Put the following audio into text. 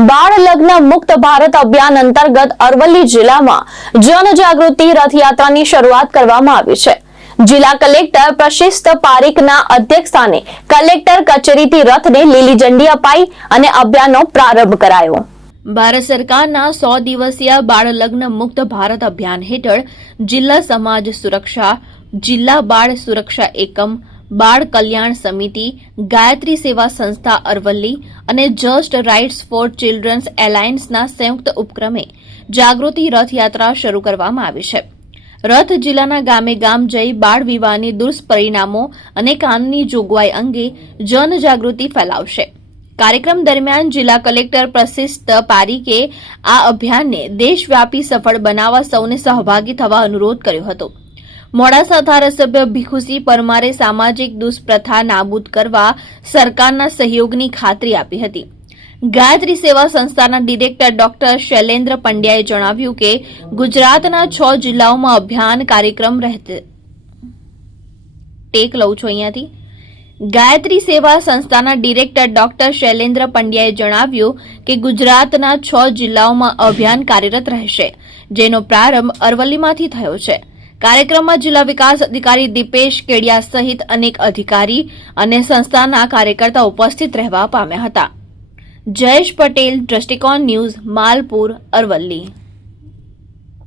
બાળ લગ્ન મુક્ત ભારત અભિયાન અંતર્ગત અરવલ્લી જિલ્લામાં જનજાગૃતિ રથયાત્રાની શરૂઆત કરવામાં આવી છે। જિલ્લા કલેક્ટર પ્રશિષ્ટ પારીખના અધ્યક્ષસ્થાને કલેક્ટર કચેરીથી રથને લીલી ઝંડી અપાઈ અને અભિયાનનો પ્રારંભ કરાયો। ભારત સરકારના 100 દિવસીય બાળ લગ્ન મુક્ત ભારત અભિયાન હેઠળ જિલ્લા સમાજ સુરક્ષા, જિલ્લા બાળ સુરક્ષા એકમ, બાળ કલ્યાણ સમિતિ, ગાયત્રી સેવા સંસ્થા અરવલ્લી અને જસ્ટ રાઇટ્સ ફોર ચિલ્ડ્રન્સ એલાયન્સના સંયુક્ત ઉપક્રમે જાગૃતિ રથયાત્રા શરૂ કરવામાં આવી છે। રથ જિલ્લાના ગામે ગામ જઈ બાળ વિવાહની દુષ્પરિણામો અને કાનૂની જોગવાઈ અંગે જનજાગૃતિ ફેલાવશે। કાર્યક્રમ દરમિયાન જિલ્લા કલેક્ટર પ્રશિષ્ટ પારીખે આ અભિયાનને દેશવ્યાપી સફળ બનાવવા સૌને સહભાગી થવા અનુરોધ કર્યો હતો। મોડાસા ધારાસભ્ય ભીખુસિંહ પરમારે સામાજિક દુષ્પ્રથા નાબૂદ કરવા સરકારના સહયોગની ખાતરી આપી હતી। ગાયત્રી સેવા સંસ્થાના ડિરેક્ટર ડોક્ટર શૈલેન્દ્ર પંડ્યાએ જણાવ્યું કે ગુજરાતના 6 જિલ્લાઓમાં અભિયાન કાર્યક્રમ રહેશે। ગાયત્રી સેવા સંસ્થાના ડિરેક્ટર ડોક્ટર શૈલેન્દ્ર પંડ્યાએ જણાવ્યું કે ગુજરાતના 6 જિલ્લાઓમાં અભિયાન કાર્યરત રહેશે, જેનો પ્રારંભ અરવલ્લીમાંથી થયો છે। કાર્યક્રમમાં જિલ્લા વિકાસ અધિકારી દીપેશ કેડિયા સહિત અનેક અધિકારી અને સંસ્થાના કાર્યકર્તાઓ ઉપસ્થિત રહેવા પામ્યા હતા। જયેશ પટેલ, દ્રષ્ટિકોણ ન્યૂઝ, માલપુર, અરવલ્લી।